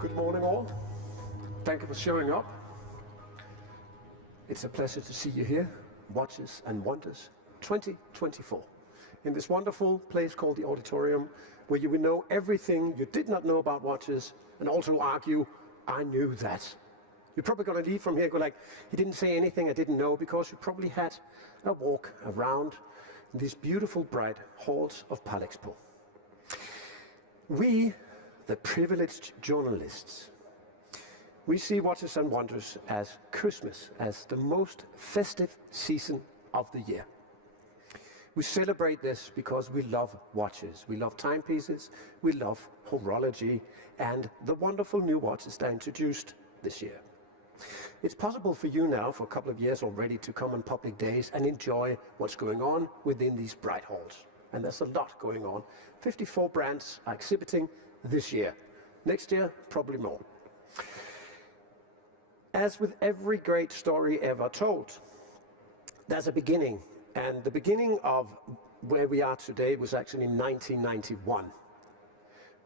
Good morning all. Thank you for showing up. It's a pleasure to see you here, Watches and Wonders 2024, in this wonderful place called the Auditorium, where you will know everything you did not know about watches and also argue, I knew that. You're probably going to leave from here and go like, he didn't say anything I didn't know, because you probably had a walk around these beautiful bright halls of Palexpo. We, the privileged journalists, we see Watches and Wonders as Christmas, as the most festive season of the year. We celebrate this because we love watches, we love timepieces, we love horology, and the wonderful new watches that are introduced this year. It's possible for you now, for a couple of years already, to come on public days and enjoy what's going on within these bright halls. And there's a lot going on. 54 brands are exhibiting this year. Next year, probably more. As with every great story ever told, there's a beginning. And the beginning of where we are today was actually in 1991.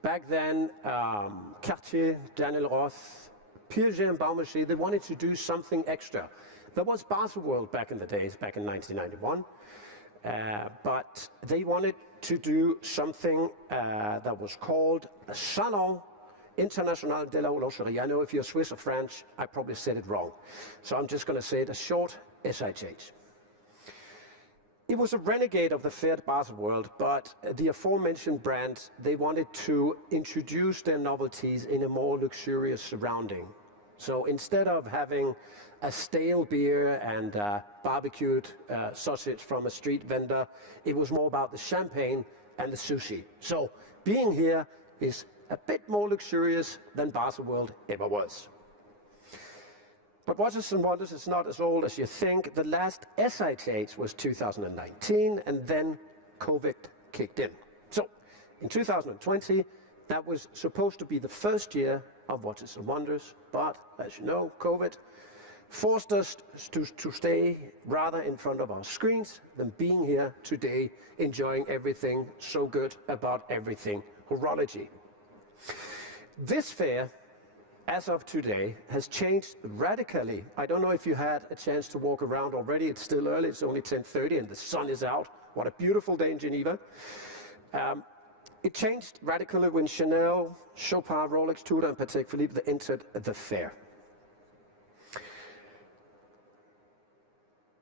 Back then, Cartier, Daniel Roth, Piaget and Baumarchais, they wanted to do something extra. There was Baselworld back in the days, back in 1991, but they wanted to do something that was called a Salon International de la Horlogerie. I know if you're Swiss or French, I probably said it wrong. So I'm just going to say it a short SIH. It was a renegade of the fair Baselworld, but the aforementioned brands, they wanted to introduce their novelties in a more luxurious surrounding. So instead of having a stale beer and barbecued sausage from a street vendor, it was more about the champagne and the sushi. So being here is a bit more luxurious than Baselworld ever was. But Watches and Wonders is not as old as you think. The last SIH was 2019, and then COVID kicked in. So in 2020, that was supposed to be the first year of Watches and Wonders, but as you know, COVID forced us to stay rather in front of our screens than being here today, enjoying everything so good about everything horology. This fair, as of today, has changed radically. I don't know if you had a chance to walk around already. It's still early, it's only 10:30 and the sun is out. What a beautiful day in Geneva. It changed radically when Chanel, Chopin, Rolex, Tudor, and Patek Philippe entered the fair.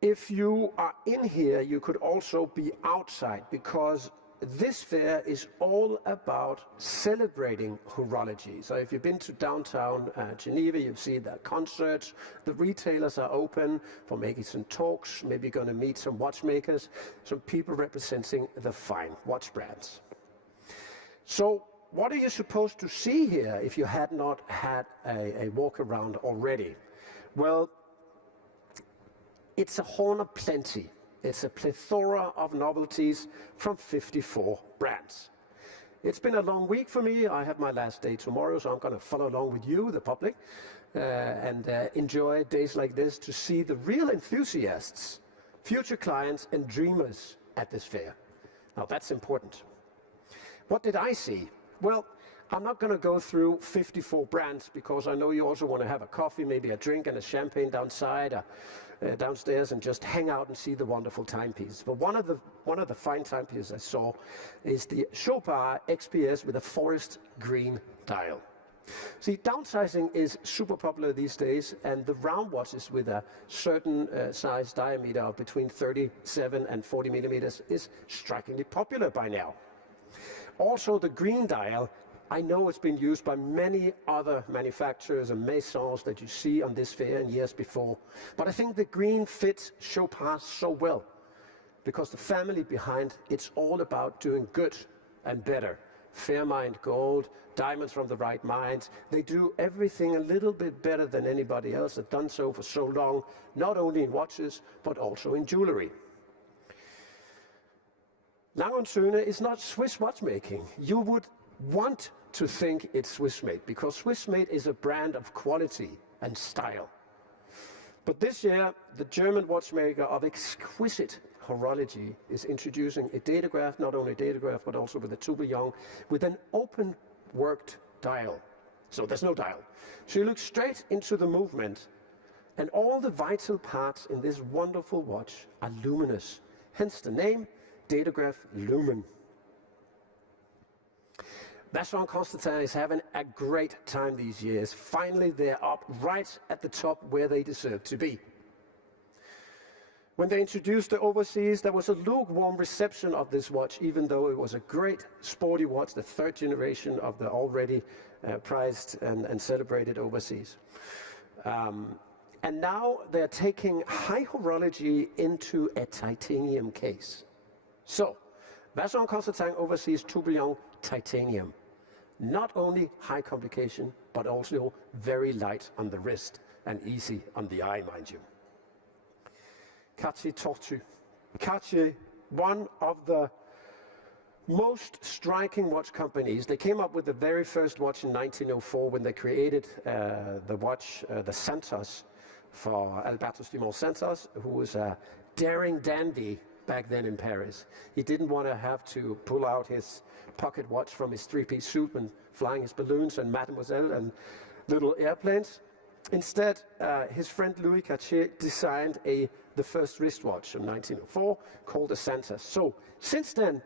If you are in here, you could also be outside, because this fair is all about celebrating horology. So if you've been to downtown Geneva, you've seen the concerts, the retailers are open for making some talks, maybe going to meet some watchmakers, some people representing the fine watch brands. So what are you supposed to see here if you had not had a walk around already? Well, it's a horn of plenty. It's a plethora of novelties from 54 brands. It's been a long week for me. I have my last day tomorrow, so I'm going to follow along with you, the public, and enjoy days like this to see the real enthusiasts, future clients and dreamers at this fair. Now that's important. What did I see? Well, I'm not going to go through 54 brands, because I know you also want to have a coffee, maybe a drink and a champagne downstairs and just hang out and see the wonderful timepieces. But one of the fine timepieces I saw is the Chopin XPS with a forest green dial. See, downsizing is super popular these days, and the round watches with a certain size diameter of between 37 and 40 millimeters is strikingly popular by now. Also, the green dial, I know it's been used by many other manufacturers and maisons that you see on this fair and years before. But I think the green fits Chopin so well, because the family behind it's all about doing good and better. Fairmined gold, diamonds from the right mines. They do everything a little bit better than anybody else that's done so for so long, not only in watches, but also in jewelry. Lang & Söhne is not Swiss watchmaking. You would want to think it's Swiss-made, because Swiss-made is a brand of quality and style. But this year, the German watchmaker of exquisite horology is introducing a datograph, not only a datograph, but also with a tourbillon, with an open-worked dial. so there's no dial. So you look straight into the movement, and all the vital parts in this wonderful watch are luminous. Hence the name, datograph lumen. Vacheron Constantin is having a great time these years. Finally, they're up right at the top where they deserve to be. When they introduced the Overseas, there was a lukewarm reception of this watch, even though it was a great sporty watch, the third generation of the already prized and celebrated Overseas. And now they're taking high horology into a titanium case. So, Vacheron Constantin Overseas Tourbillon Titanium. Not only high complication, but also very light on the wrist and easy on the eye, mind you. Cartier Tortue. Cartier, one of the most striking watch companies. They came up with the very first watch in 1904 when they created the watch, the Santos, for Albertus Dumont Santos, who was a daring dandy back then in Paris. He didn't want to have to pull out his pocket watch from his three-piece suit when flying his balloons and Mademoiselle and little airplanes. Instead, his friend Louis Cartier designed the first wristwatch in 1904 called the Santos. So since then,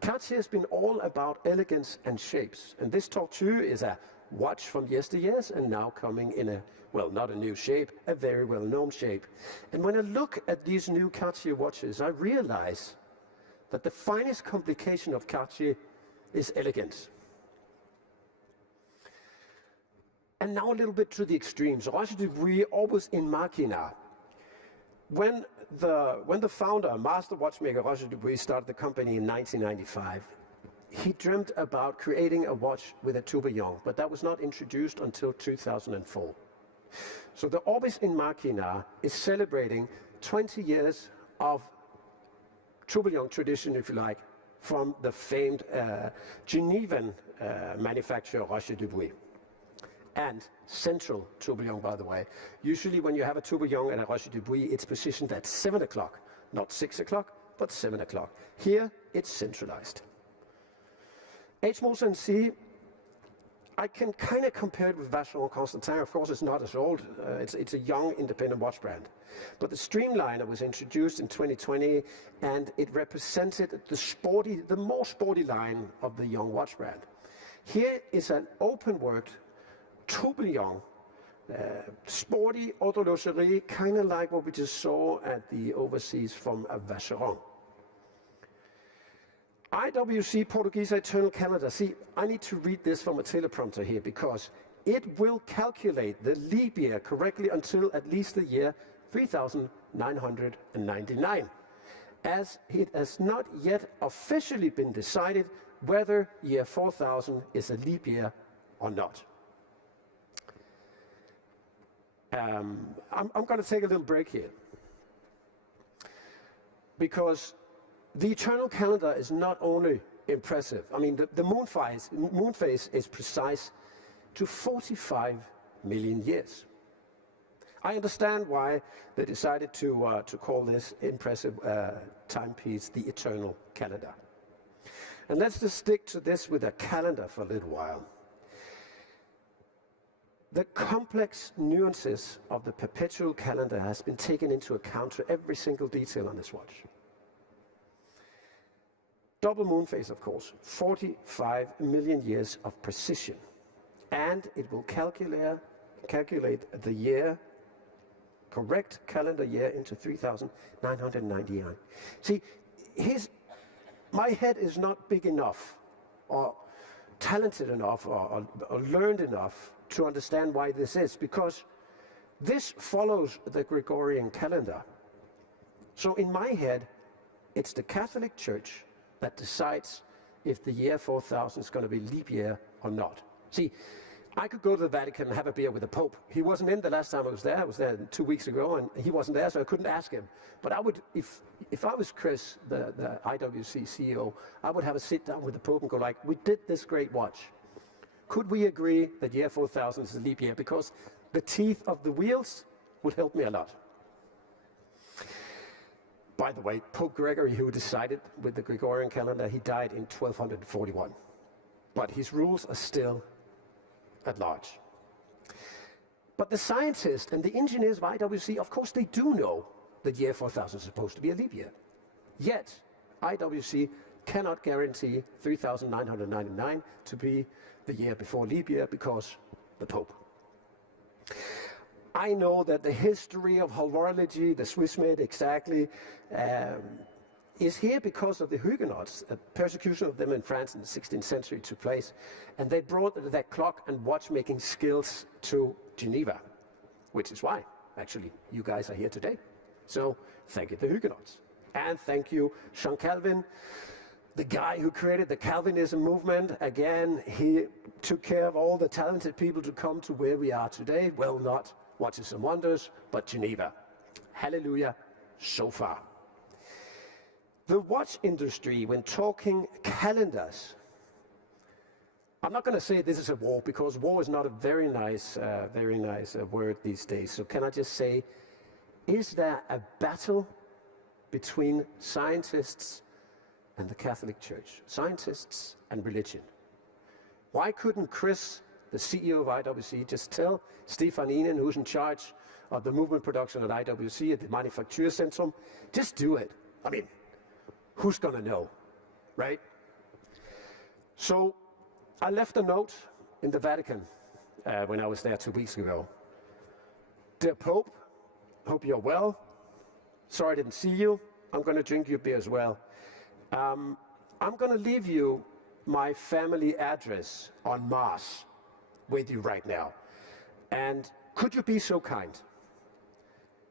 Cartier has been all about elegance and shapes. And this Tortue is a watch from yesteryears and now coming in a, well, not a new shape, a very well-known shape. And when I look at these new Cartier watches, I realize that the finest complication of Cartier is elegance. And now a little bit to the extremes. Roger Dubuis always in machina. When the founder, master watchmaker Roger Dubuis started the company in 1995, he dreamt about creating a watch with a tourbillon, but that was not introduced until 2004. So the Orbis in Machina is celebrating 20 years of tourbillon tradition, if you like, from the famed Genevan manufacturer Roger Dubuis. And central tourbillon, by the way. Usually when you have a tourbillon at a Roger Dubuis, it's positioned at 7 o'clock, not 6 o'clock, but 7 o'clock. Here, it's centralized. H. Moser & C, I can kind of compare it with Vacheron Constantin. Of course, it's not as old. It's a young independent watch brand. But the Streamliner was introduced in 2020, and it represented the more sporty line of the young watch brand. Here is an open-worked tourbillon, sporty horlogerie, kind of like what we just saw at the Overseas from a Vacheron. IWC Portuguese Eternal Calendar. See, I need to read this from a teleprompter here because it will calculate the leap year correctly until at least the year 3999, as it has not yet officially been decided whether year 4000 is a leap year or not. I'm going to take a little break here because the eternal calendar is not only impressive. I mean, the moon phase is precise to 45 million years. I understand why they decided to call this impressive timepiece the eternal calendar. And let's just stick to this with a calendar for a little while. The complex nuances of the perpetual calendar has been taken into account to every single detail on this watch. Double moon phase, of course, 45 million years of precision. And it will calculate the year, correct calendar year, into 3999. See, my head is not big enough, or talented enough, or learned enough to understand why this is, because this follows the Gregorian calendar. So in my head, it's the Catholic Church that decides if the year 4000 is going to be leap year or not. See, I could go to the Vatican and have a beer with the Pope. He wasn't in the last time I was there. I was there 2 weeks ago, and he wasn't there, so I couldn't ask him. But I would, if I was Chris, the IWC CEO, I would have a sit down with the Pope and go like, we did this great watch. Could we agree that year 4000 is a leap year? Because the teeth of the wheels would help me a lot. By the way, Pope Gregory, who decided with the Gregorian calendar, he died in 1241. But his rules are still at large. But the scientists and the engineers of IWC, of course, they do know that year 4000 is supposed to be a leap year. Yet, IWC cannot guarantee 3,999 to be the year before leap year because the Pope. I know that the history of horology, the Swiss made exactly, is here because of the Huguenots. A persecution of them in France in the 16th century took place, and they brought their clock and watchmaking skills to Geneva, which is why, actually, you guys are here today. So, thank you, the Huguenots. And thank you, Jean Calvin, the guy who created the Calvinism movement. Again, he took care of all the talented people to come to where we are today. Well, not Watches and Wonders, but Geneva. Hallelujah, so far. The watch industry, when talking calendars, I'm not going to say this is a war, because war is not a very nice word these days. So can I just say, is there a battle between scientists and the Catholic Church? Scientists and religion. Why couldn't Chris, the CEO of IWC, just tell Stefan Ihnen, who's in charge of the movement production at IWC at the Manufakturcentrum, just do it? I mean, who's going to know, right? So I left a note in the Vatican when I was there 2 weeks ago. Dear Pope, hope you're well. Sorry I didn't see you. I'm going to drink your beer as well. I'm going to leave you my family address on Mars with you right now. And could you be so kind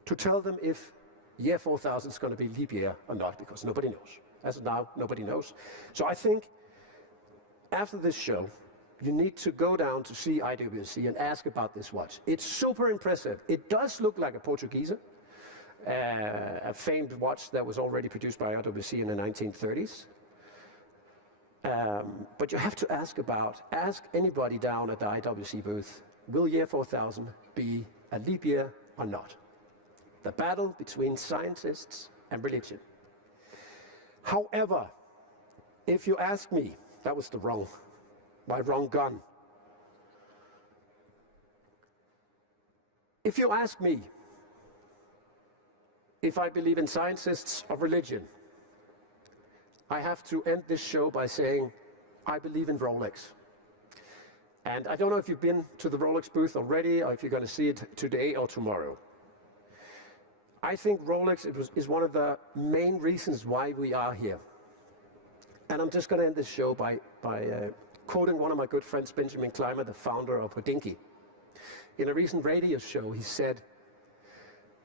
to tell them if year 4000 is going to be leap year or not, because nobody knows. As of now, nobody knows. So I think after this show, you need to go down to see IWC and ask about this watch. It's super impressive. It does look like a Portuguese, a famed watch that was already produced by IWC in the 1930s. But you have to ask anybody down at the IWC booth, will year 4000 be a leap year or not? The battle between scientists and religion. However, if you ask me, that was my wrong gun. If you ask me if I believe in scientists or religion, I have to end this show by saying I believe in Rolex. And I don't know if you've been to the Rolex booth already or if you're going to see it today or tomorrow. I think Rolex is one of the main reasons why we are here. And I'm just going to end this show by quoting one of my good friends, Benjamin Clymer, the founder of Hodinkee. In a recent radio show, he said,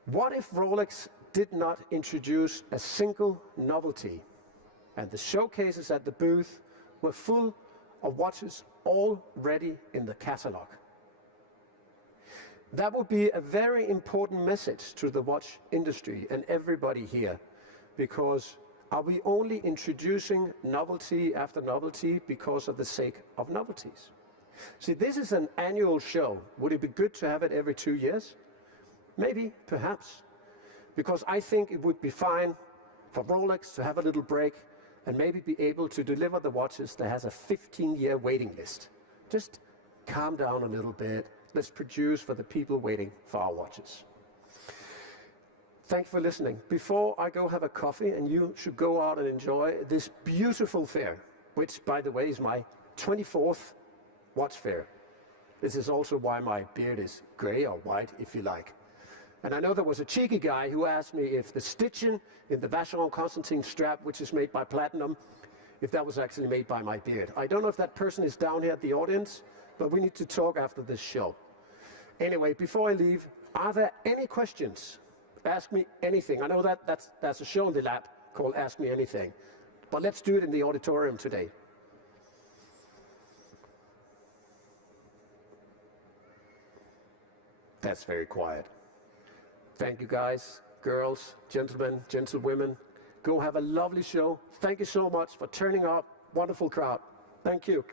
what if Rolex did not introduce a single novelty, and the showcases at the booth were full of watches already in the catalog? That would be a very important message to the watch industry and everybody here, because are we only introducing novelty after novelty because of the sake of novelties? See, this is an annual show. Would it be good to have it every 2 years? Maybe, perhaps. Because I think it would be fine for Rolex to have a little break and maybe be able to deliver the watches that has a 15-year waiting list. Just calm down a little bit. Let's produce for the people waiting for our watches. Thank you for listening. Before I go have a coffee, and you should go out and enjoy this beautiful fair, which, by the way, is my 24th watch fair. This is also why my beard is gray or white, if you like. And I know there was a cheeky guy who asked me if the stitching in the Vacheron Constantin strap, which is made by platinum, if that was actually made by my beard. I don't know if that person is down here at the audience, but we need to talk after this show. Anyway, before I leave, are there any questions? Ask me anything. I know that's a show in the lab called Ask Me Anything. But let's do it in the auditorium today. That's very quiet. Thank you, guys, girls, gentlemen, gentlewomen. Go have a lovely show. Thank you so much for turning up. Wonderful crowd. Thank you.